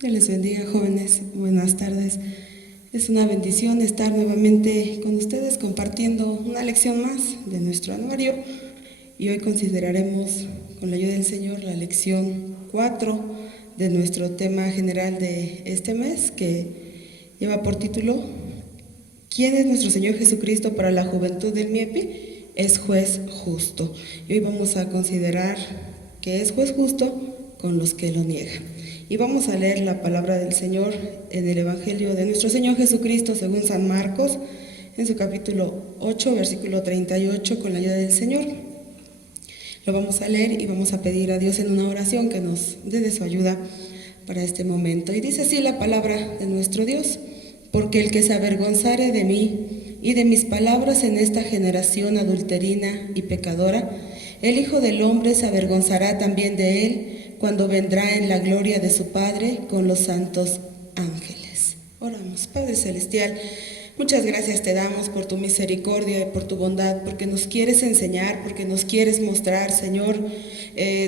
Dios les bendiga, jóvenes. Buenas tardes. Es una bendición estar nuevamente con ustedes compartiendo una lección más de nuestro anuario. Y hoy consideraremos, con la ayuda del Señor, la lección 4 de nuestro tema general de este mes, que lleva por título ¿Quién es nuestro Señor Jesucristo para la juventud del MIEPI? Es juez justo. Y hoy vamos a considerar que es juez justo con los que lo niegan. Y vamos a leer la palabra del Señor en el Evangelio de nuestro Señor Jesucristo según San Marcos, en su capítulo 8, versículo 38, con la ayuda del Señor. Lo vamos a leer y vamos a pedir a Dios en una oración que nos dé de su ayuda para este momento. Y dice así la palabra de nuestro Dios: porque el que se avergonzare de mí y de mis palabras en esta generación adulterina y pecadora, el Hijo del Hombre se avergonzará también de él cuando vendrá en la gloria de su Padre con los santos ángeles. Oramos. Padre Celestial, muchas gracias te damos por tu misericordia y por tu bondad, porque nos quieres enseñar, porque nos quieres mostrar, Señor,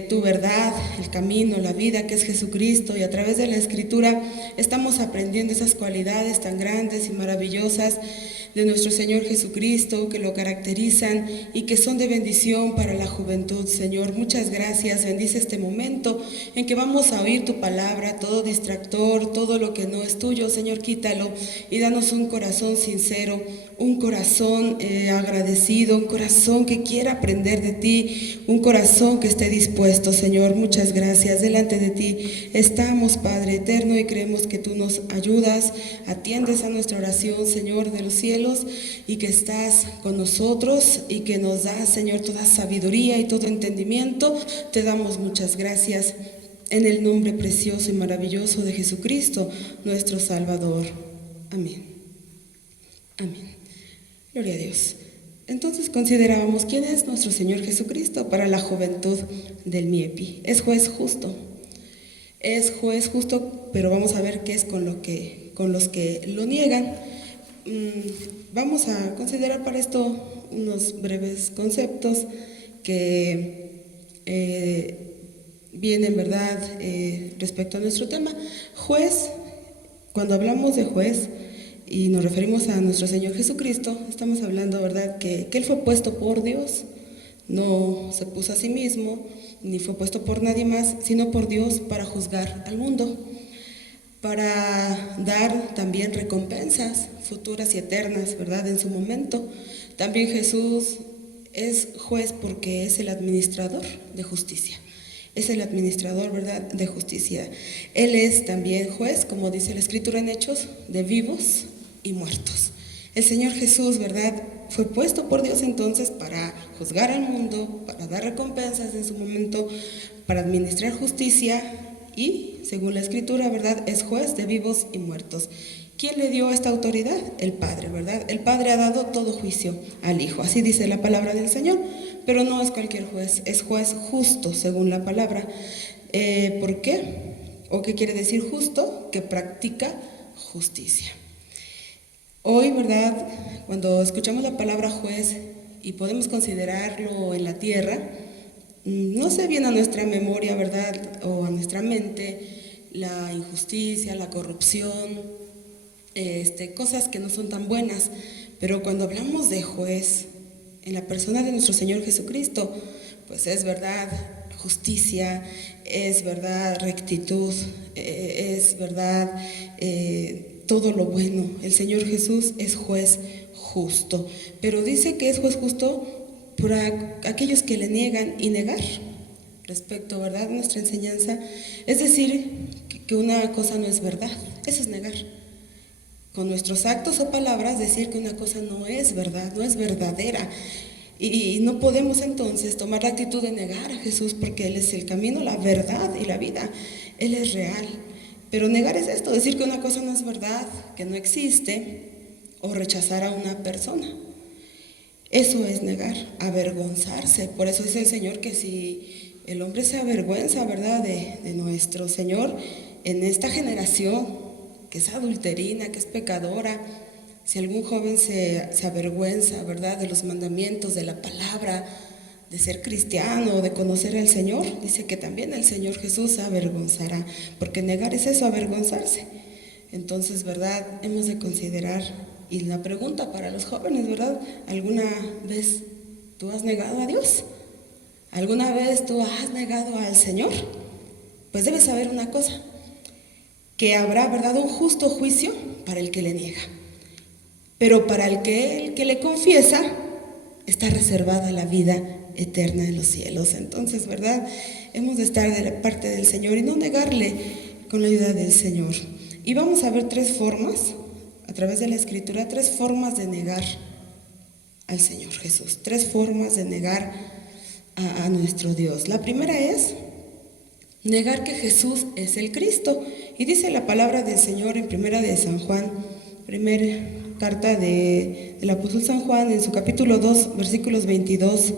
tu verdad, el camino, la vida que es Jesucristo, y a través de la Escritura estamos aprendiendo esas cualidades tan grandes y maravillosas de nuestro Señor Jesucristo, que lo caracterizan y que son de bendición para la juventud. Señor, muchas gracias. Bendice este momento en que vamos a oír tu palabra. Todo distractor, todo lo que no es tuyo, Señor, quítalo y danos un corazón sincero, un corazón agradecido, un corazón que quiera aprender de ti, un corazón que esté dispuesto, Señor. Muchas gracias. Delante de ti estamos, Padre eterno, y creemos que tú nos ayudas, atiendes a nuestra oración, Señor de los cielos, y que estás con nosotros y que nos das, Señor, toda sabiduría y todo entendimiento. Te damos muchas gracias en el nombre precioso y maravilloso de Jesucristo, nuestro Salvador. Amén. Amén. Gloria a Dios. Entonces considerábamos quién es nuestro Señor Jesucristo para la juventud del MIEPI. Es juez justo. Es juez justo, pero vamos a ver qué es con los que lo niegan. Vamos a considerar para esto unos breves conceptos que vienen, ¿verdad?, respecto a nuestro tema. Juez, cuando hablamos de juez y nos referimos a nuestro Señor Jesucristo, estamos hablando, ¿verdad?, que Él fue puesto por Dios, no se puso a sí mismo, ni fue puesto por nadie más, sino por Dios para juzgar al mundo, para dar también recompensas futuras y eternas, ¿verdad?, en su momento. También Jesús es juez porque es el administrador de justicia. Es el administrador, ¿verdad?, de justicia. Él es también juez, como dice la Escritura en Hechos, de vivos y muertos. El Señor Jesús, ¿verdad?, fue puesto por Dios entonces para juzgar al mundo, para dar recompensas en su momento, para administrar justicia y, según la Escritura, ¿verdad?, es juez de vivos y muertos. ¿Quién le dio esta autoridad? El Padre, ¿verdad? El Padre ha dado todo juicio al Hijo, así dice la palabra del Señor, pero no es cualquier juez, es juez justo, según la palabra. ¿Por qué? ¿O qué quiere decir justo? Que practica justicia. Hoy, ¿verdad?, cuando escuchamos la palabra juez y podemos considerarlo en la tierra, no se viene a nuestra memoria, ¿verdad?, o a nuestra mente la injusticia, la corrupción, cosas que no son tan buenas. Pero cuando hablamos de juez en la persona de nuestro Señor Jesucristo, pues es verdad justicia, es verdad rectitud, es verdad todo lo bueno. El Señor Jesús es juez justo, pero dice que es juez justo por aquellos que le niegan, y negar respecto, ¿verdad?, a nuestra enseñanza, es decir, que una cosa no es verdad. Eso es negar. Con nuestros actos o palabras decir que una cosa no es verdad, no es verdadera. Y no podemos entonces tomar la actitud de negar a Jesús, porque Él es el camino, la verdad y la vida. Él es real. Pero negar es esto, decir que una cosa no es verdad, que no existe, o rechazar a una persona. Eso es negar, avergonzarse. Por eso dice el Señor que si el hombre se avergüenza, ¿verdad?, de nuestro Señor en esta generación, que es adulterina, que es pecadora, si algún joven se avergüenza, ¿verdad?, de los mandamientos, de la palabra, de ser cristiano o de conocer al Señor, dice que también el Señor Jesús se avergonzará, porque negar es eso, avergonzarse. Entonces, ¿verdad? Hemos de considerar, y la pregunta para los jóvenes, ¿verdad? ¿Alguna vez tú has negado a Dios? ¿Alguna vez tú has negado al Señor? Pues debes saber una cosa, que habrá, ¿verdad?, un justo juicio para el que le niega. Pero para el que le confiesa, está reservada la vida eterna en los cielos. Entonces, ¿verdad? Hemos de estar de la parte del Señor y no negarle con la ayuda del Señor. Y vamos a ver tres formas, a través de la Escritura, tres formas de negar al Señor Jesús. Tres formas de negar a nuestro Dios. La primera es negar que Jesús es el Cristo. Y dice la palabra del Señor en primera de San Juan, primera carta del apóstol San Juan, en su capítulo 2, versículos 22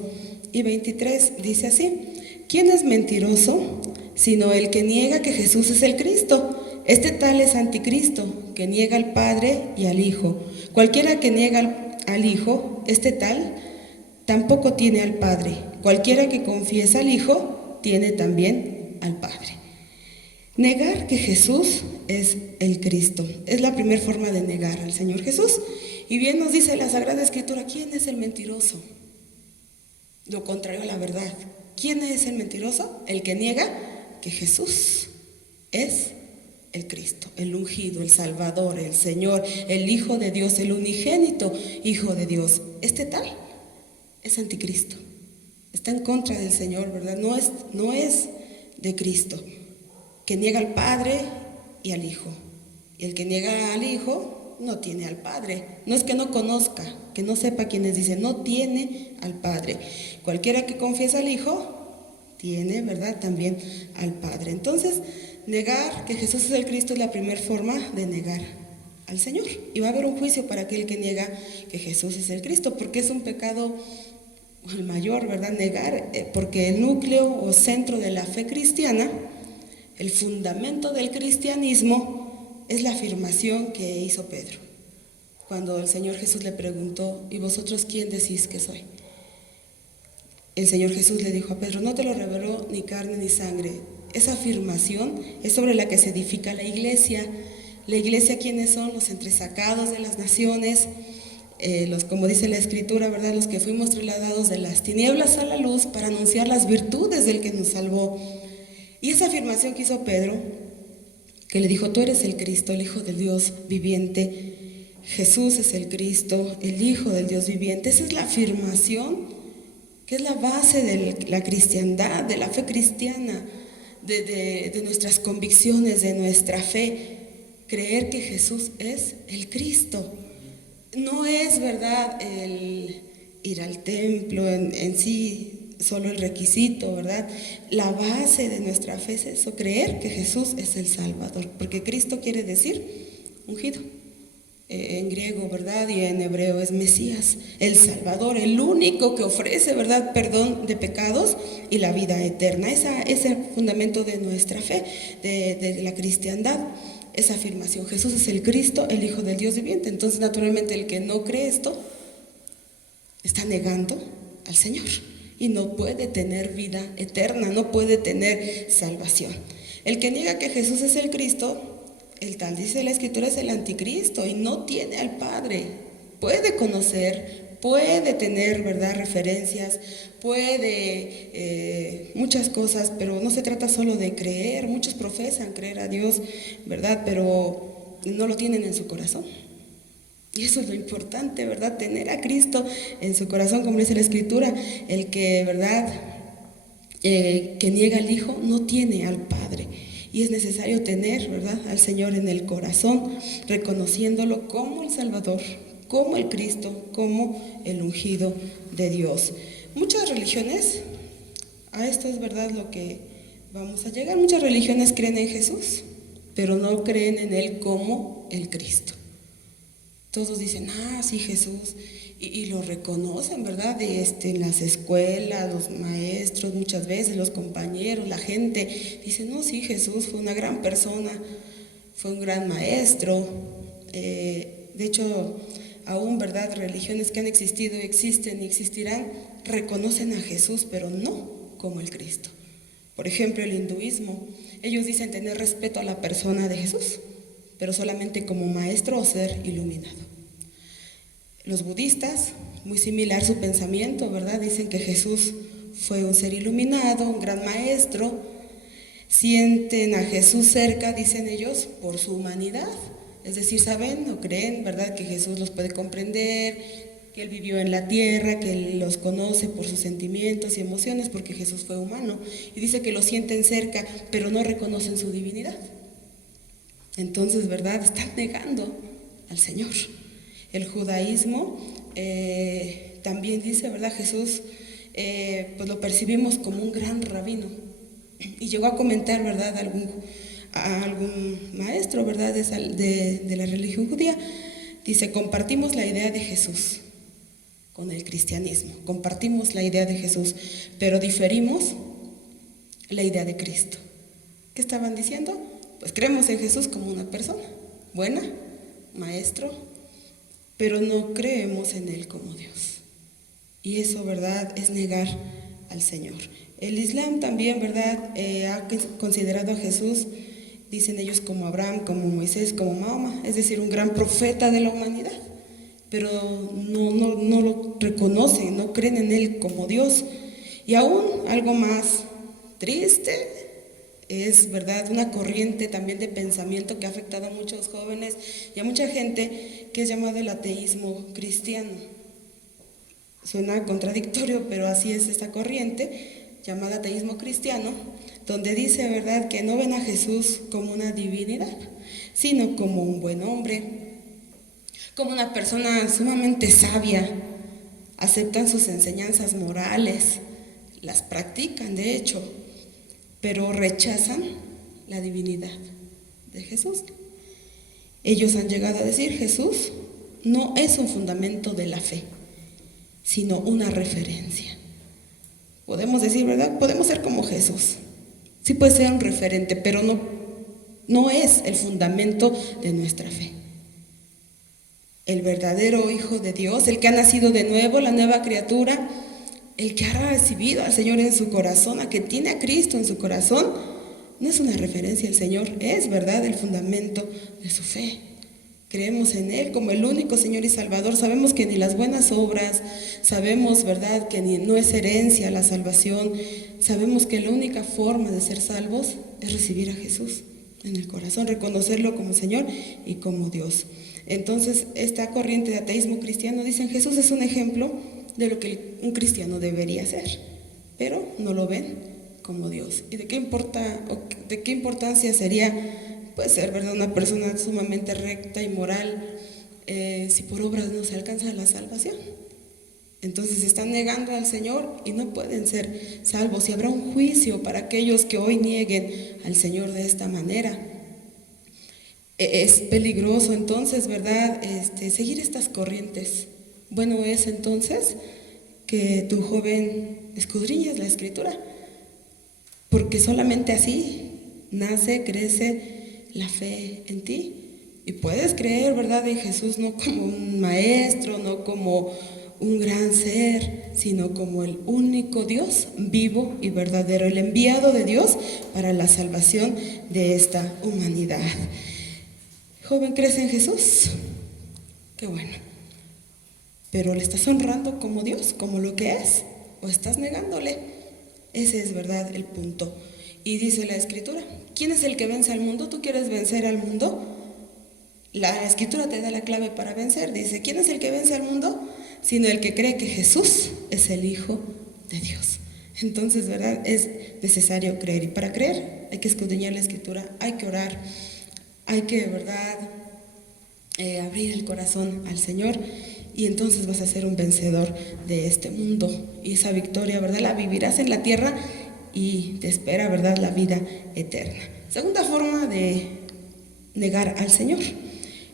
y 23, dice así: ¿Quién es mentiroso sino el que niega que Jesús es el Cristo? Este tal es anticristo, que niega al Padre y al Hijo. Cualquiera que niega al Hijo, este tal tampoco tiene al Padre. Cualquiera que confiesa al Hijo, tiene también al Padre. Negar que Jesús es el Cristo es la primera forma de negar al Señor Jesús. Y bien nos dice la Sagrada Escritura, ¿quién es el mentiroso? Lo contrario a la verdad. ¿Quién es el mentiroso? El que niega que Jesús es el Cristo, el ungido, el Salvador, el Señor, el Hijo de Dios, el unigénito Hijo de Dios. Este tal es anticristo. Está en contra del Señor, ¿verdad? No es de Cristo. Que niega al Padre y al Hijo. Y el que niega al Hijo no tiene al Padre. No es que no conozca, que no sepa quiénes dicen, no tiene al Padre. Cualquiera que confiesa al Hijo, tiene, ¿verdad?, también al Padre. Entonces, negar que Jesús es el Cristo es la primera forma de negar al Señor. Y va a haber un juicio para aquel que niega que Jesús es el Cristo, porque es un pecado el mayor, ¿verdad?, negar, porque el núcleo o centro de la fe cristiana, el fundamento del cristianismo, es la afirmación que hizo Pedro. Cuando el Señor Jesús le preguntó, ¿y vosotros quién decís que soy? El Señor Jesús le dijo a Pedro, no te lo reveló ni carne ni sangre. Esa afirmación es sobre la que se edifica la iglesia. La iglesia, ¿quiénes son? Los entresacados de las naciones, como dice la Escritura, ¿verdad?, los que fuimos trasladados de las tinieblas a la luz para anunciar las virtudes del que nos salvó. Y esa afirmación que hizo Pedro, que le dijo, tú eres el Cristo, el Hijo del Dios viviente, Jesús es el Cristo, el Hijo del Dios viviente, esa es la afirmación que es la base de la cristiandad, de la fe cristiana, de nuestras convicciones, de nuestra fe, creer que Jesús es el Cristo. No es, ¿verdad?, el ir al templo en sí, solo el requisito, ¿verdad? La base de nuestra fe es eso, creer que Jesús es el Salvador, porque Cristo quiere decir ungido, en griego, ¿verdad?, y en hebreo es Mesías, el Salvador, el único que ofrece, ¿verdad?, perdón de pecados y la vida eterna. Ese fundamento de nuestra fe, de la cristiandad, esa afirmación, Jesús es el Cristo, el Hijo del Dios viviente. Entonces, naturalmente, el que no cree esto está negando al Señor y no puede tener vida eterna, no puede tener salvación. El que niega que Jesús es el Cristo, el tal, dice la Escritura, es el anticristo y no tiene al Padre. Puede conocer, puede tener, ¿verdad?, referencias, puede muchas cosas, pero no se trata solo de creer. Muchos profesan creer a Dios, ¿verdad?, pero no lo tienen en su corazón. Y eso es lo importante, ¿verdad?, tener a Cristo en su corazón, como dice la Escritura. El que, ¿verdad?, que niega al Hijo no tiene al Padre. Y es necesario tener, ¿verdad?, al Señor en el corazón, reconociéndolo como el Salvador, como el Cristo, como el ungido de Dios. Muchas religiones, a esto es, ¿verdad?, lo que vamos a llegar. Muchas religiones creen en Jesús, pero no creen en Él como el Cristo. Todos dicen, sí, Jesús, y lo reconocen, ¿verdad?, en las escuelas, los maestros, muchas veces los compañeros, la gente, dicen, no, sí, Jesús fue una gran persona, fue un gran maestro. De hecho, aún, ¿verdad?, religiones que han existido, existen y existirán, reconocen a Jesús, pero no como el Cristo. Por ejemplo, el hinduismo, ellos dicen tener respeto a la persona de Jesús, pero solamente como maestro o ser iluminado. Los budistas, muy similar su pensamiento, ¿verdad?, dicen que Jesús fue un ser iluminado, un gran maestro. Sienten a Jesús cerca, dicen ellos, por su humanidad. Es decir, saben o creen, ¿verdad?, que Jesús los puede comprender, que Él vivió en la tierra, que Él los conoce por sus sentimientos y emociones, porque Jesús fue humano. Y dice que lo sienten cerca, pero no reconocen su divinidad. Entonces, ¿verdad?, están negando al Señor. El judaísmo también dice, ¿verdad?, Jesús pues lo percibimos como un gran rabino. Y llegó a comentar, ¿verdad?, a algún maestro, ¿verdad?, de la religión judía. Dice, compartimos la idea de Jesús con el cristianismo, compartimos la idea de Jesús, pero diferimos la idea de Cristo. ¿Qué estaban diciendo? Pues creemos en Jesús como una persona buena, maestro, pero no creemos en Él como Dios. Y eso, ¿verdad?, es negar al Señor. El Islam también, ¿verdad?, ha considerado a Jesús, dicen ellos, como Abraham, como Moisés, como Mahoma, es decir, un gran profeta de la humanidad, pero no lo reconocen, no creen en Él como Dios. Y aún algo más triste es, ¿verdad?, una corriente también de pensamiento que ha afectado a muchos jóvenes y a mucha gente, que es llamado el ateísmo cristiano. Suena contradictorio, pero así es esta corriente llamada ateísmo cristiano, donde dice, ¿verdad?, que no ven a Jesús como una divinidad, sino como un buen hombre, como una persona sumamente sabia. Aceptan sus enseñanzas morales, las practican de hecho, pero rechazan la divinidad de Jesús. Ellos han llegado a decir, Jesús no es un fundamento de la fe, sino una referencia. Podemos decir, ¿verdad?, podemos ser como Jesús, sí puede ser un referente, pero no es el fundamento de nuestra fe. El verdadero Hijo de Dios, el que ha nacido de nuevo, la nueva criatura, el que ha recibido al Señor en su corazón, el que tiene a Cristo en su corazón, no es una referencia, el Señor es, ¿verdad?, el fundamento de su fe. Creemos en Él como el único Señor y Salvador. Sabemos que ni las buenas obras, sabemos, ¿verdad?, que no es herencia la salvación. Sabemos que la única forma de ser salvos es recibir a Jesús en el corazón, reconocerlo como Señor y como Dios. Entonces, esta corriente de ateísmo cristiano dicen, Jesús es un ejemplo de lo que un cristiano debería ser, pero no lo ven como Dios. ¿Y de qué importancia sería, pues, ser, ¿verdad?, una persona sumamente recta y moral si por obras no se alcanza la salvación? Entonces están negando al Señor y no pueden ser salvos. Y habrá un juicio para aquellos que hoy nieguen al Señor de esta manera. Es peligroso entonces, ¿verdad?, seguir estas corrientes. Bueno es entonces que tu joven escudriñes la Escritura, porque solamente así nace, crece la fe en ti. Y puedes creer, ¿verdad?, en Jesús no como un maestro, no como un gran ser, sino como el único Dios vivo y verdadero, el enviado de Dios para la salvación de esta humanidad. Joven, ¿crees en Jesús? Qué bueno. Pero ¿le estás honrando como Dios, como lo que es? ¿O estás negándole? Ese es, ¿verdad?, el punto. Y dice la Escritura, ¿quién es el que vence al mundo? ¿Tú quieres vencer al mundo? La Escritura te da la clave para vencer. Dice, ¿quién es el que vence al mundo? Sino el que cree que Jesús es el Hijo de Dios. Entonces, ¿verdad?, es necesario creer. Y para creer hay que escudriñar la Escritura, hay que orar, hay que, ¿verdad?, abrir el corazón al Señor, y entonces vas a ser un vencedor de este mundo. Y esa victoria, ¿verdad?, la vivirás en la tierra y te espera, ¿verdad?, la vida eterna. Segunda forma de negar al Señor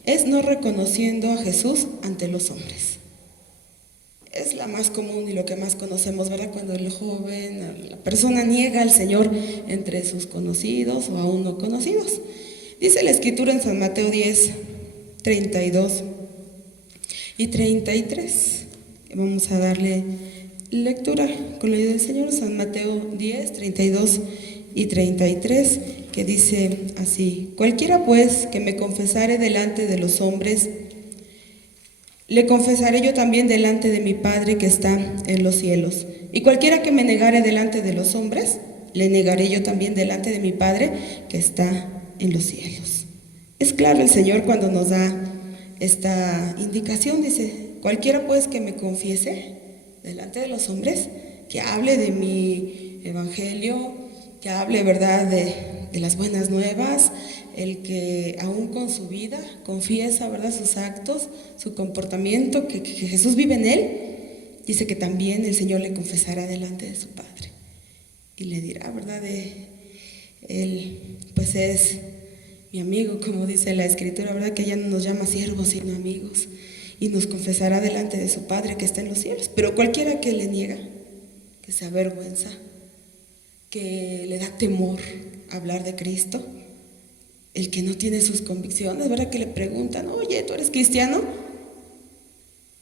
es no reconociendo a Jesús ante los hombres. Es la más común y lo que más conocemos, ¿verdad?, cuando el joven, la persona niega al Señor entre sus conocidos o aún no conocidos. Dice la Escritura en San Mateo 10:32, y 33. Vamos a darle lectura con la ayuda del Señor, San Mateo 10, 32 y 33, que dice así: cualquiera pues que me confesare delante de los hombres, le confesaré yo también delante de mi Padre que está en los cielos. Y cualquiera que me negare delante de los hombres, le negaré yo también delante de mi Padre que está en los cielos. Es claro el Señor cuando nos da esta indicación, dice: cualquiera pues que me confiese delante de los hombres, que hable de mi evangelio, que hable, ¿verdad?, de las buenas nuevas, el que aún con su vida confiesa, ¿verdad?, sus actos, su comportamiento, que Jesús vive en él, dice que también el Señor le confesará delante de su Padre y le dirá, ¿verdad?, él pues es mi amigo, como dice la Escritura, ¿verdad?, que ella no nos llama siervos sino amigos, y nos confesará delante de su Padre que está en los cielos. Pero cualquiera que le niega, que se avergüenza, que le da temor hablar de Cristo, el que no tiene sus convicciones, ¿verdad?, que le preguntan: oye, ¿tú eres cristiano?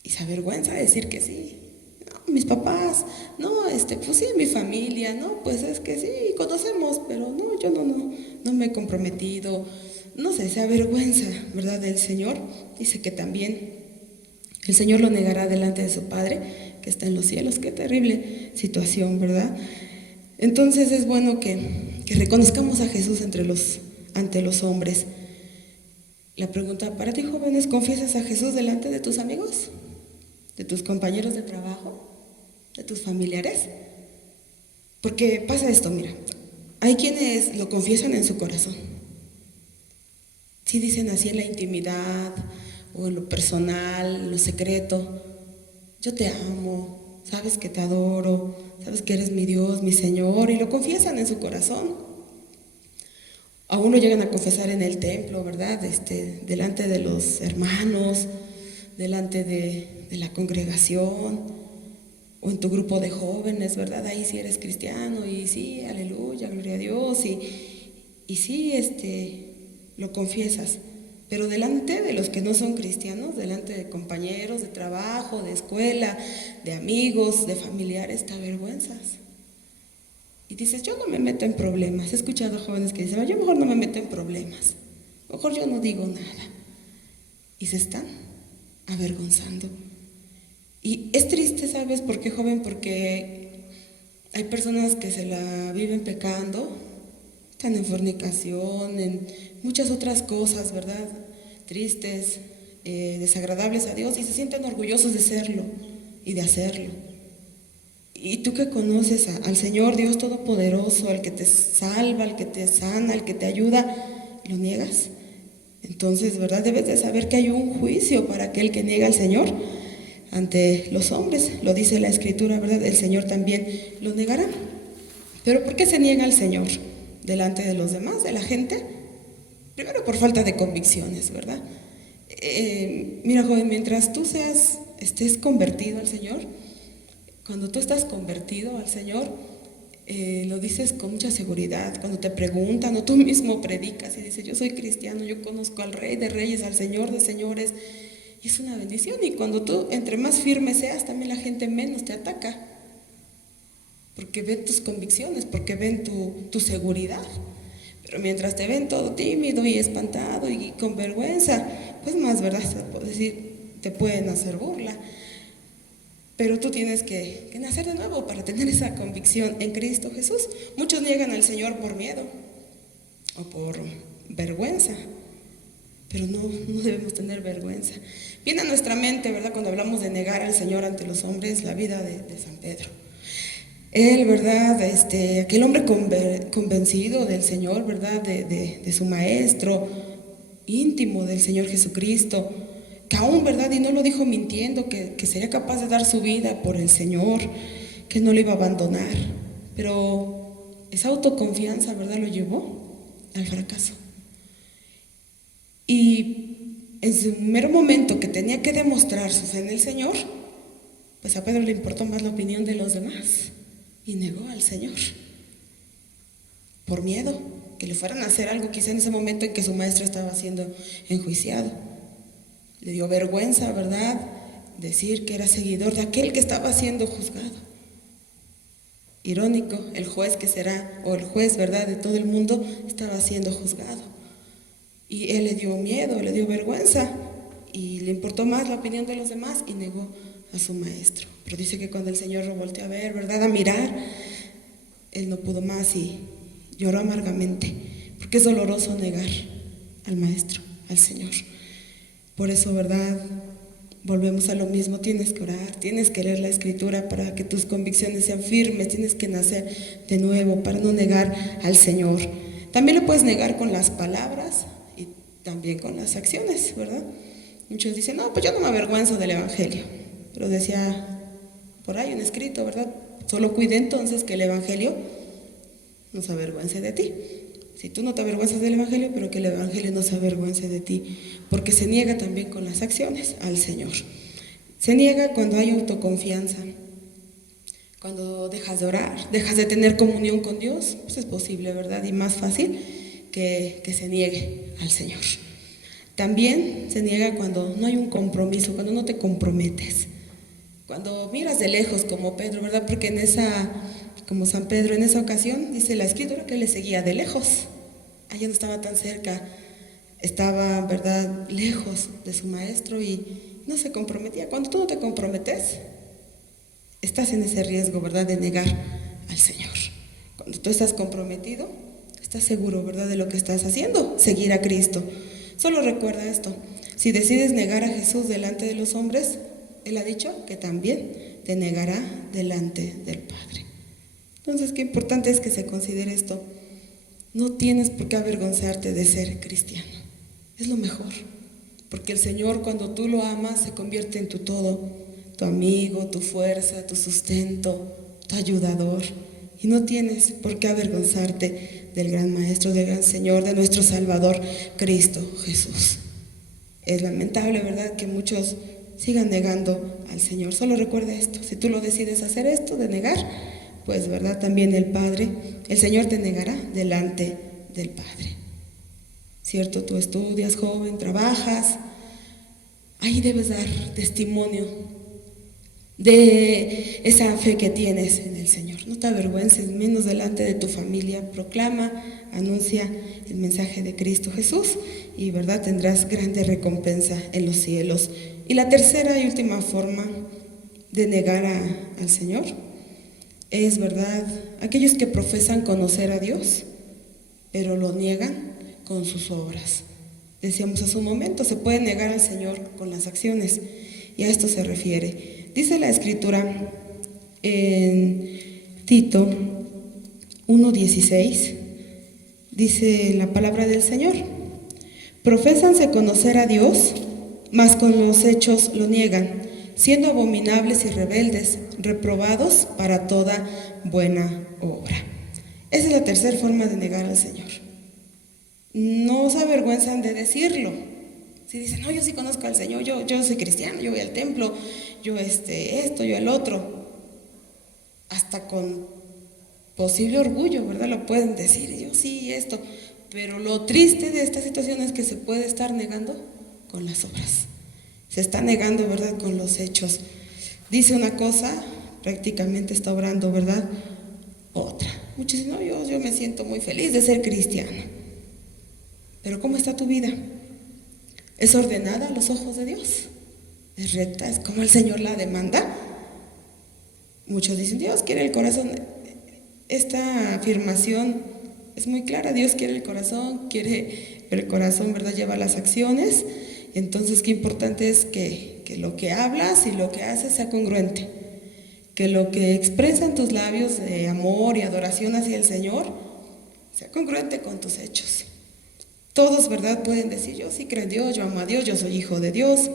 Y se avergüenza de decir que sí. No, mis papás, no, pues sí, mi familia, no, pues es que sí, conocemos, pero no, yo no me he comprometido. No sé, se avergüenza, ¿verdad?, del Señor. Dice que también el Señor lo negará delante de su Padre que está en los cielos. Qué terrible situación, ¿verdad? Entonces es bueno que reconozcamos a Jesús ante los hombres. La pregunta para ti, jóvenes: ¿confiesas a Jesús delante de tus amigos? ¿De tus compañeros de trabajo? ¿De tus familiares? Porque pasa esto, mira, hay quienes lo confiesan en su corazón. Sí dicen así en la intimidad o en lo personal, en lo secreto: yo te amo, sabes que te adoro, sabes que eres mi Dios, mi Señor, y lo confiesan en su corazón. Aún lo llegan a confesar en el templo, ¿verdad?, delante de los hermanos, delante de la congregación, o en tu grupo de jóvenes, ¿verdad? Ahí sí eres cristiano, y sí, aleluya, gloria a Dios, y sí, lo confiesas. Pero delante de los que no son cristianos, delante de compañeros de trabajo, de escuela, de amigos, de familiares, te avergüenzas. Y dices: yo no me meto en problemas. He escuchado jóvenes que dicen: yo mejor no me meto en problemas, mejor yo no digo nada. Y se están avergonzando. Y es triste, ¿sabes por qué, joven? Porque hay personas que se la viven pecando, están en fornicación, en muchas otras cosas, ¿verdad?, tristes, desagradables a Dios, y se sienten orgullosos de serlo y de hacerlo. Y tú que conoces al Señor Dios Todopoderoso, al que te salva, al que te sana, al que te ayuda, ¿lo niegas? Entonces, ¿verdad?, debes de saber que hay un juicio para aquel que niega al Señor ante los hombres. Lo dice la Escritura, ¿verdad? El Señor también lo negará. Pero ¿por qué se niega al Señor delante de los demás, de la gente? Primero, por falta de convicciones, ¿verdad? Mira, joven, mientras tú estés convertido al Señor, cuando tú estás convertido al Señor, lo dices con mucha seguridad. Cuando te preguntan, o tú mismo predicas y dices: yo soy cristiano, yo conozco al Rey de Reyes, al Señor de Señores, y es una bendición. Y cuando tú entre más firme seas, también la gente menos te ataca, porque ven tus convicciones, porque ven tu seguridad. Pero mientras te ven todo tímido y espantado y con vergüenza, pues más, ¿verdad?, se puede decir, te pueden hacer burla. Pero tú tienes que nacer de nuevo para tener esa convicción en Cristo Jesús. Muchos niegan al Señor por miedo o por vergüenza, pero no debemos tener vergüenza. Viene a nuestra mente, ¿verdad?, cuando hablamos de negar al Señor ante los hombres, la vida de San Pedro. Él, ¿verdad?, aquel hombre convencido del Señor, ¿verdad?, de su maestro íntimo, del Señor Jesucristo, que aún, ¿verdad?, y no lo dijo mintiendo, que sería capaz de dar su vida por el Señor, que no lo iba a abandonar. Pero esa autoconfianza, ¿verdad?, lo llevó al fracaso. Y en su mero momento que tenía que demostrar su fe en el Señor, pues a Pedro le importó más la opinión de los demás y negó al Señor por miedo que le fueran a hacer algo, quizá en ese momento en que su maestro estaba siendo enjuiciado. Le dio vergüenza, ¿verdad?, decir que era seguidor de aquel que estaba siendo juzgado. Irónico, el juez que será, o el juez, ¿verdad?, de todo el mundo, estaba siendo juzgado. Y él le dio miedo, le dio vergüenza, y le importó más la opinión de los demás y negó a su maestro. Pero dice que cuando el Señor lo volteó a ver, ¿verdad?, a mirar, él no pudo más y lloró amargamente, porque es doloroso negar al maestro, al Señor. Por eso, ¿verdad?, volvemos a lo mismo, tienes que orar, tienes que leer la Escritura para que tus convicciones sean firmes, tienes que nacer de nuevo para no negar al Señor. También lo puedes negar con las palabras y también con las acciones, ¿verdad? Muchos dicen, no, pues yo no me avergüenzo del Evangelio, pero decía por ahí un escrito, ¿verdad? Solo cuide entonces que el Evangelio no se avergüence de ti. Si tú no te avergüenzas del Evangelio, pero que el Evangelio no se avergüence de ti, porque se niega también con las acciones al Señor. Se niega cuando hay autoconfianza, cuando dejas de orar, dejas de tener comunión con Dios, pues es posible, ¿verdad? Y más fácil que se niegue al Señor. También se niega cuando no hay un compromiso, cuando no te comprometes, cuando miras de lejos como Pedro, ¿verdad? Porque como San Pedro en esa ocasión, dice la Escritura que él le seguía de lejos. Allá no estaba tan cerca, estaba, ¿verdad?, lejos de su maestro y no se comprometía. Cuando tú no te comprometes, estás en ese riesgo, ¿verdad?, de negar al Señor. Cuando tú estás comprometido, estás seguro, ¿verdad?, de lo que estás haciendo, seguir a Cristo. Solo recuerda esto, si decides negar a Jesús delante de los hombres, Él ha dicho que también te negará delante del Padre. Entonces, qué importante es que se considere esto. No tienes por qué avergonzarte de ser cristiano. Es lo mejor, porque el Señor, cuando tú lo amas, se convierte en tu todo, tu amigo, tu fuerza, tu sustento, tu ayudador. Y no tienes por qué avergonzarte del gran Maestro, del gran Señor, de nuestro Salvador, Cristo Jesús. Es lamentable, ¿verdad?, que muchos sigan negando al Señor. Solo recuerda esto, si tú lo decides hacer esto, de negar, pues, ¿verdad?, también el Padre, el Señor te negará delante del Padre. ¿Cierto? Tú estudias, joven, trabajas, ahí debes dar testimonio de esa fe que tienes en el Señor. No te avergüences, menos delante de tu familia. Proclama, anuncia el mensaje de Cristo Jesús y, ¿verdad?, tendrás grande recompensa en los cielos. Y la tercera y última forma de negar al Señor es, ¿verdad?, aquellos que profesan conocer a Dios, pero lo niegan con sus obras. Decíamos hace un momento, se puede negar al Señor con las acciones, y a esto se refiere. Dice la Escritura en Tito 1:16, dice la palabra del Señor: profésanse conocer a Dios, mas con los hechos lo niegan, siendo abominables y rebeldes, reprobados para toda buena obra. Esa es la tercera forma de negar al Señor. No se avergüenzan de decirlo. Si dicen, no, yo sí conozco al Señor, yo soy cristiano, yo voy al templo, yo esto, yo el otro, hasta con posible orgullo, ¿verdad?, lo pueden decir, yo sí, esto. Pero lo triste de esta situación es que se puede estar negando con las obras. Se está negando, ¿verdad?, con los hechos. Dice una cosa, prácticamente está obrando, ¿verdad?, otra. Muchos dicen, no, yo me siento muy feliz de ser cristiano. Pero ¿cómo está tu vida? ¿Es ordenada a los ojos de Dios? ¿Es recta? ¿Es como el Señor la demanda? Muchos dicen, Dios quiere el corazón. Esta afirmación es muy clara, Dios quiere el corazón, ¿verdad?, lleva las acciones. Entonces, qué importante es que lo que hablas y lo que haces sea congruente, que lo que expresan tus labios de amor y adoración hacia el Señor sea congruente con tus hechos. Todos, ¿verdad?, pueden decir, yo sí creo en Dios, yo amo a Dios, yo soy hijo de Dios,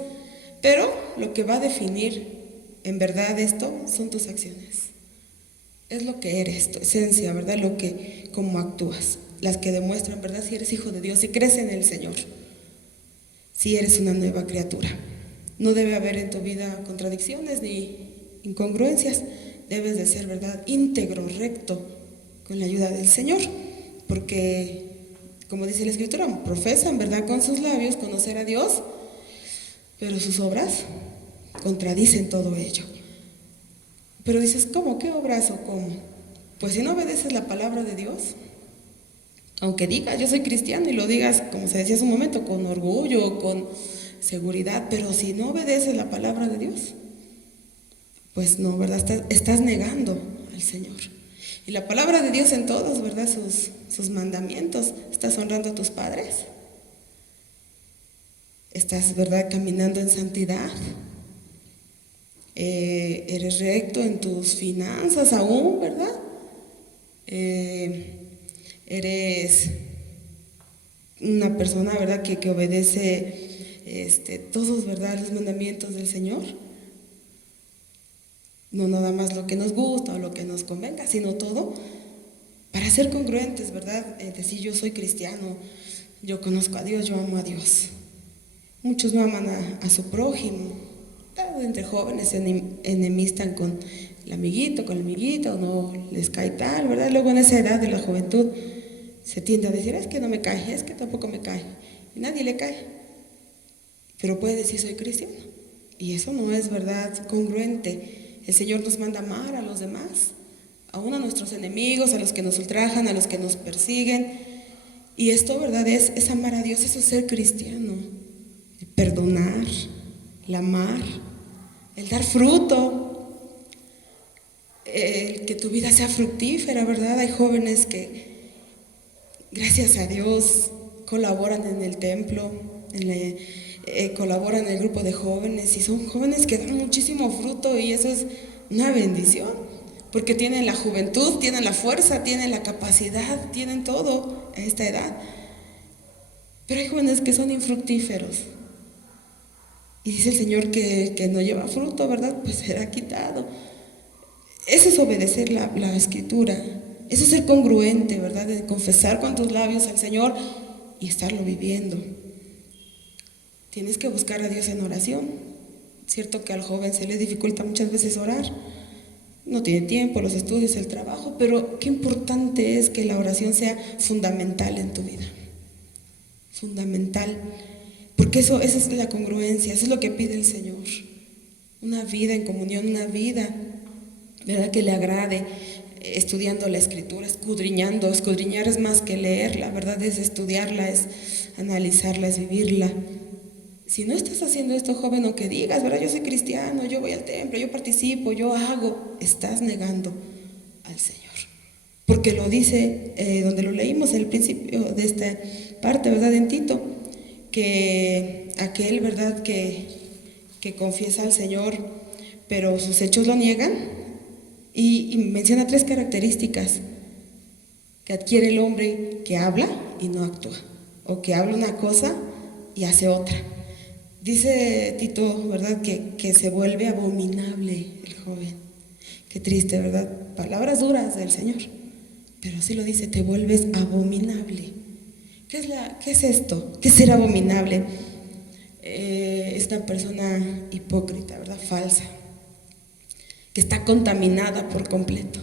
pero lo que va a definir en verdad esto son tus acciones. Es lo que eres, tu esencia, ¿verdad?, cómo actúas, las que demuestran, ¿verdad?, si eres hijo de Dios, si crees en el Señor, si eres una nueva criatura. No debe haber en tu vida contradicciones ni incongruencias. Debes de ser, ¿verdad?, íntegro, recto, con la ayuda del Señor, porque, como dice la Escritura, profesan, ¿verdad?, con sus labios conocer a Dios, pero sus obras contradicen todo ello. Pero dices, ¿cómo? ¿Qué obras o cómo? Pues si no obedeces la palabra de Dios, aunque digas yo soy cristiano y lo digas, como se decía hace un momento, con orgullo, con seguridad, pero si no obedeces la palabra de Dios, pues no, ¿verdad? Estás negando al Señor. Y la palabra de Dios en todos, ¿verdad? Sus mandamientos. ¿Estás honrando a tus padres? ¿Estás, verdad, caminando en santidad? ¿Eres recto en tus finanzas aún, verdad? ¿Eres una persona, verdad, que obedece todos, verdad, los mandamientos del Señor? No nada más lo que nos gusta o lo que nos convenga, sino todo para ser congruentes, ¿verdad? Decir yo soy cristiano, yo conozco a Dios, yo amo a Dios. Muchos no aman a su prójimo. Entre jóvenes se enemistan con el amiguito, con la amiguita, o no les cae tal, ¿verdad? Luego en esa edad de la juventud se tiende a decir, es que no me cae, es que tampoco me cae. Y nadie le cae. Pero puede decir soy cristiano. Y eso no es, ¿verdad?, congruente. El Señor nos manda amar a los demás, aún a nuestros enemigos, a los que nos ultrajan, a los que nos persiguen. Y esto, ¿verdad?, es amar a Dios, eso es ser cristiano. El perdonar, el amar, el dar fruto, el que tu vida sea fructífera, ¿verdad? Hay jóvenes que, gracias a Dios, colaboran en el templo, colaboran en el grupo de jóvenes, y son jóvenes que dan muchísimo fruto, y eso es una bendición, porque tienen la juventud, tienen la fuerza, tienen la capacidad, tienen todo a esta edad. Pero hay jóvenes que son infructíferos. Y dice el Señor que no lleva fruto, ¿verdad? Pues será quitado. Eso es obedecer la Escritura. Eso es ser congruente, ¿verdad? De confesar con tus labios al Señor y estarlo viviendo. Tienes que buscar a Dios en oración. Cierto que al joven se le dificulta muchas veces orar. No tiene tiempo, los estudios, el trabajo, pero qué importante es que la oración sea fundamental en tu vida. Fundamental. Porque esa es la congruencia, eso es lo que pide el Señor. Una vida en comunión, una vida, ¿verdad?, que le agrade, estudiando la Escritura, escudriñando. Escudriñar es más que leerla, ¿verdad? Es estudiarla, es analizarla, es vivirla. Si no estás haciendo esto, joven, aunque digas, ¿verdad?, yo soy cristiano, yo voy al templo, yo participo, yo hago, estás negando al Señor. Porque lo dice, donde lo leímos al principio de esta parte, ¿verdad?, en Tito, que aquel, ¿verdad?, que confiesa al Señor, pero sus hechos lo niegan, y menciona 3 características que adquiere el hombre que habla y no actúa, o que habla una cosa y hace otra. Dice Tito, ¿verdad?, que se vuelve abominable el joven. Qué triste, ¿verdad? Palabras duras del Señor, pero así lo dice, te vuelves abominable. ¿Qué es esto? ¿Qué es ser abominable? Es una persona hipócrita, ¿verdad? Falsa, que está contaminada por completo,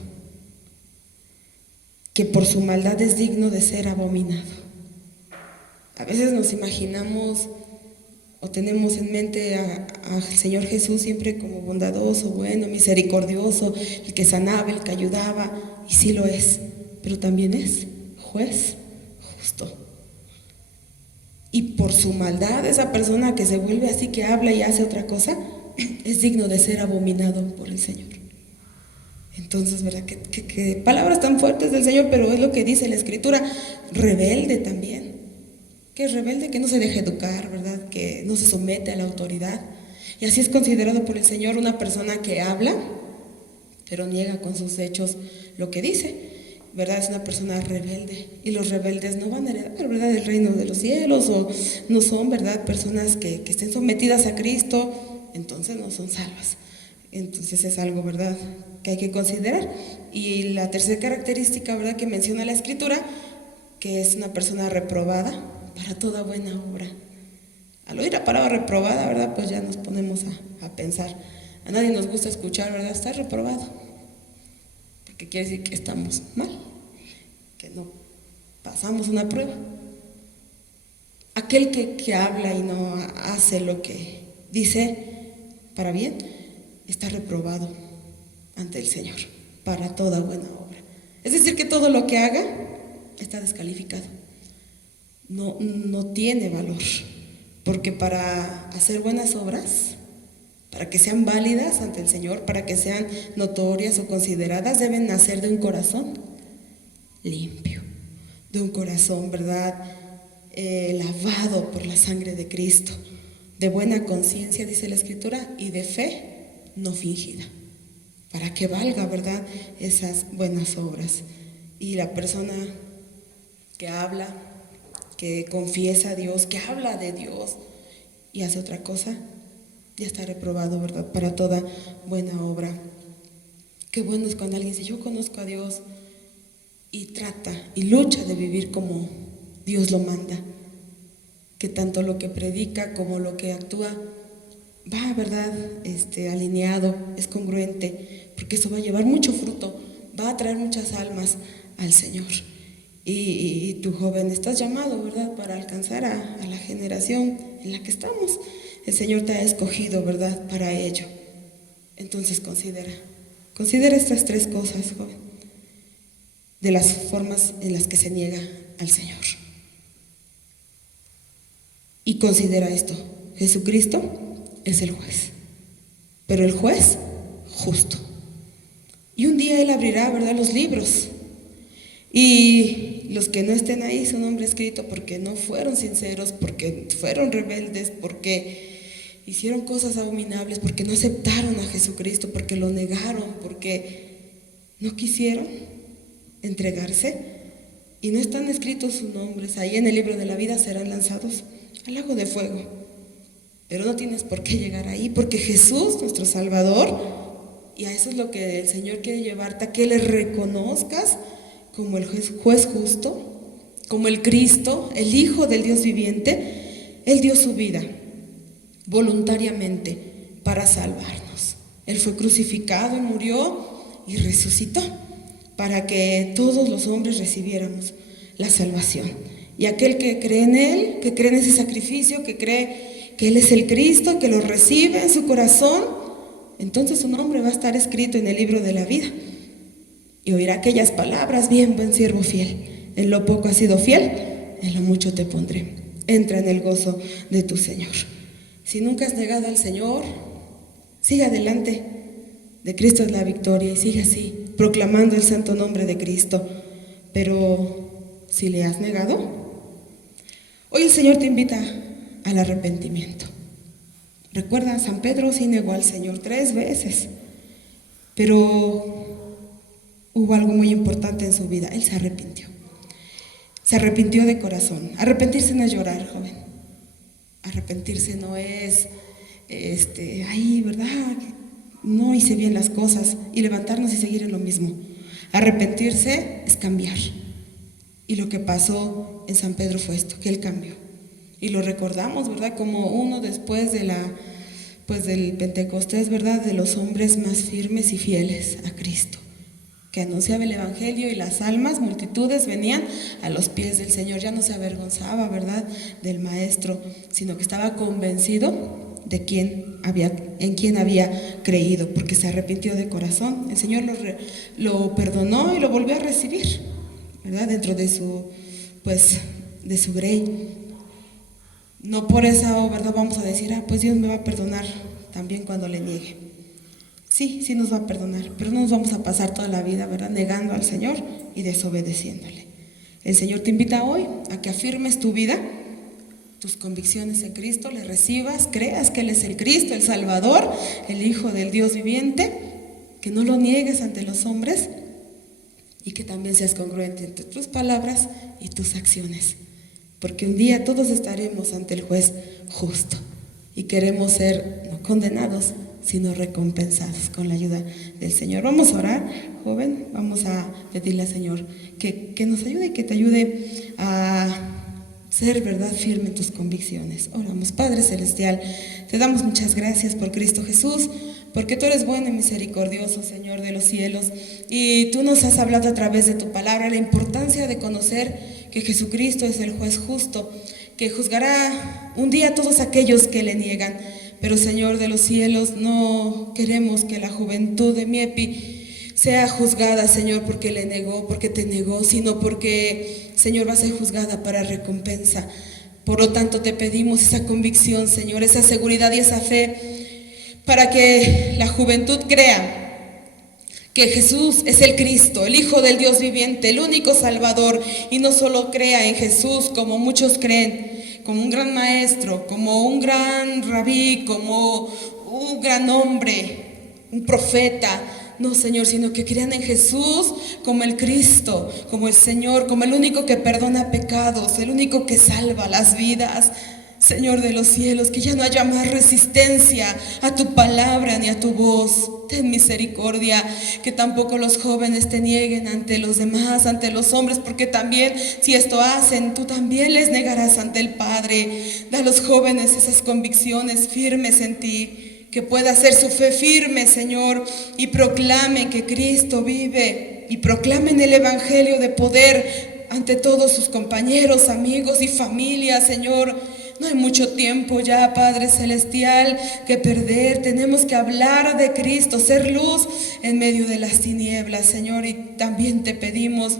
que por su maldad es digno de ser abominado. A veces nos imaginamos o tenemos en mente al Señor Jesús siempre como bondadoso, bueno, misericordioso, el que sanaba, el que ayudaba, y sí lo es, pero también es juez justo. Y por su maldad, esa persona que se vuelve así, que habla y hace otra cosa, es digno de ser abominado por el Señor. Entonces, ¿verdad? Que palabras tan fuertes del Señor, pero es lo que dice la Escritura. Rebelde también. Que es rebelde, que no se deja educar, ¿verdad? Que no se somete a la autoridad. Y así es considerado por el Señor una persona que habla, pero niega con sus hechos lo que dice, ¿verdad? Es una persona rebelde, y los rebeldes no van a heredar, ¿verdad?, el reino de los cielos, o no son, ¿verdad?, personas que estén sometidas a Cristo, entonces no son salvas. Entonces es algo, ¿verdad?, que hay que considerar. Y la tercera característica, ¿verdad?, que menciona la Escritura, que es una persona reprobada para toda buena obra. Al oír la palabra reprobada, ¿verdad?, pues ya nos ponemos a pensar. A nadie nos gusta escuchar, ¿verdad?, está reprobado, que quiere decir que estamos mal, que no pasamos una prueba. Aquel que habla y no hace lo que dice, para bien, está reprobado ante el Señor para toda buena obra. Es decir, que todo lo que haga está descalificado. No tiene valor, porque para hacer buenas obras, para que sean válidas ante el Señor, para que sean notorias o consideradas, deben nacer de un corazón limpio, de un corazón, ¿verdad?, lavado por la sangre de Cristo, de buena conciencia, dice la Escritura, y de fe no fingida, para que valga, ¿verdad?, esas buenas obras. Y la persona que habla, que confiesa a Dios, que habla de Dios y hace otra cosa, ya está reprobado, ¿verdad?, para toda buena obra. Qué bueno es cuando alguien dice: yo conozco a Dios, y trata y lucha de vivir como Dios lo manda, que tanto lo que predica como lo que actúa va, ¿verdad?, alineado, es congruente, porque eso va a llevar mucho fruto, va a traer muchas almas al Señor. Y tú, joven, estás llamado, ¿verdad?, para alcanzar a la generación en la que estamos. El Señor te ha escogido, ¿verdad?, para ello. Entonces considera estas tres cosas, joven, de las formas en las que se niega al Señor. Y considera esto: Jesucristo es el juez, pero el juez justo. Y un día Él abrirá, ¿verdad?, los libros, y los que no estén ahí, su nombre escrito, porque no fueron sinceros, porque fueron rebeldes, porque hicieron cosas abominables, porque no aceptaron a Jesucristo, porque lo negaron, porque no quisieron entregarse, y no están escritos sus nombres ahí en el libro de la vida, serán lanzados al lago de fuego. Pero no tienes por qué llegar ahí, porque Jesús, nuestro Salvador, y a eso es lo que el Señor quiere llevarte, a que le reconozcas como el juez justo, como el Cristo, el Hijo del Dios viviente. Él dio su vida voluntariamente para salvarnos. Él fue crucificado y murió y resucitó para que todos los hombres recibiéramos la salvación. Y aquel que cree en Él, que cree en ese sacrificio, que cree que Él es el Cristo, que lo recibe en su corazón, entonces su nombre va a estar escrito en el libro de la vida. Y oirá aquellas palabras: bien, buen siervo fiel, en lo poco has sido fiel, en lo mucho te pondré. Entra en el gozo de tu Señor. Si nunca has negado al Señor, sigue adelante. De Cristo es la victoria, y sigue así, proclamando el santo nombre de Cristo. Pero si le has negado, hoy el Señor te invita al arrepentimiento. Recuerda, San Pedro sí negó al Señor 3 veces, pero hubo algo muy importante en su vida: Él se arrepintió. Se arrepintió de corazón. Arrepentirse no es llorar, joven. Arrepentirse no es, ay, ¿verdad?, no hice bien las cosas, y levantarnos y seguir en lo mismo. Arrepentirse es cambiar. Y lo que pasó en San Pedro fue esto, que él cambió. Y lo recordamos, ¿verdad?, como uno después de del Pentecostés, ¿verdad?, de los hombres más firmes y fieles a Cristo, que anunciaba el Evangelio, y las almas, multitudes, venían a los pies del Señor. Ya no se avergonzaba, ¿verdad?, del Maestro, sino que estaba convencido de en quién había creído, porque se arrepintió de corazón. El Señor lo perdonó y lo volvió a recibir, ¿verdad?, dentro de su grey. No por eso, ¿verdad?, vamos a decir: pues Dios me va a perdonar también cuando le niegue. Sí nos va a perdonar, pero no nos vamos a pasar toda la vida, ¿verdad?, negando al Señor y desobedeciéndole. El Señor te invita hoy a que afirmes tu vida, tus convicciones en Cristo, le recibas, creas que Él es el Cristo, el Salvador, el Hijo del Dios viviente, que no lo niegues ante los hombres, y que también seas congruente entre tus palabras y tus acciones, porque un día todos estaremos ante el juez justo, y queremos ser no condenados, sino recompensados con la ayuda del Señor. Vamos a orar, joven, vamos a pedirle al Señor que nos ayude y que te ayude a ser, ¿verdad?, firme en tus convicciones. Oramos. Padre Celestial, te damos muchas gracias por Cristo Jesús, porque tú eres bueno y misericordioso, Señor de los cielos, y tú nos has hablado a través de tu palabra la importancia de conocer que Jesucristo es el juez justo, que juzgará un día a todos aquellos que le niegan. Pero Señor de los cielos, no queremos que la juventud de Miepi sea juzgada, Señor, porque le negó, porque te negó, sino porque, Señor, va a ser juzgada para recompensa. Por lo tanto, te pedimos esa convicción, Señor, esa seguridad y esa fe, para que la juventud crea que Jesús es el Cristo, el Hijo del Dios viviente, el único Salvador, y no solo crea en Jesús como muchos creen, como un gran maestro, como un gran rabí, como un gran hombre, un profeta. No, Señor, sino que crean en Jesús como el Cristo, como el Señor, como el único que perdona pecados, el único que salva las vidas. Señor de los cielos, que ya no haya más resistencia a tu palabra ni a tu voz. Ten misericordia, que tampoco los jóvenes te nieguen ante los demás, ante los hombres, porque también si esto hacen, tú también les negarás ante el Padre. Da a los jóvenes esas convicciones firmes en ti, que pueda ser su fe firme, Señor, y proclamen que Cristo vive, y proclamen el evangelio de poder ante todos sus compañeros, amigos y familia, Señor. No hay mucho tiempo ya, Padre Celestial, que perder. Tenemos que hablar de Cristo, ser luz en medio de las tinieblas, Señor, y también te pedimos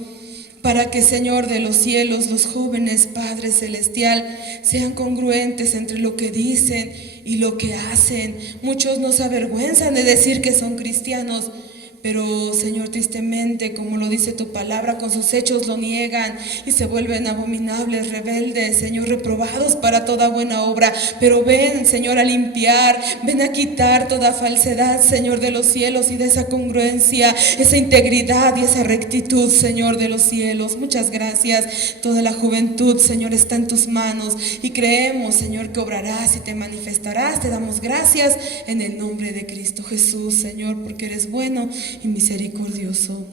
para que, Señor de los cielos, los jóvenes, Padre Celestial, sean congruentes entre lo que dicen y lo que hacen. Muchos no se avergüenzan de decir que son cristianos, pero, Señor, tristemente, como lo dice tu palabra, con sus hechos lo niegan y se vuelven abominables, rebeldes, Señor, reprobados para toda buena obra. Pero ven, Señor, a limpiar, ven a quitar toda falsedad, Señor de los cielos, y de esa congruencia, esa integridad y esa rectitud, Señor de los cielos. Muchas gracias. Toda la juventud, Señor, está en tus manos y creemos, Señor, que obrarás y te manifestarás. Te damos gracias en el nombre de Cristo Jesús, Señor, porque eres bueno y misericordioso.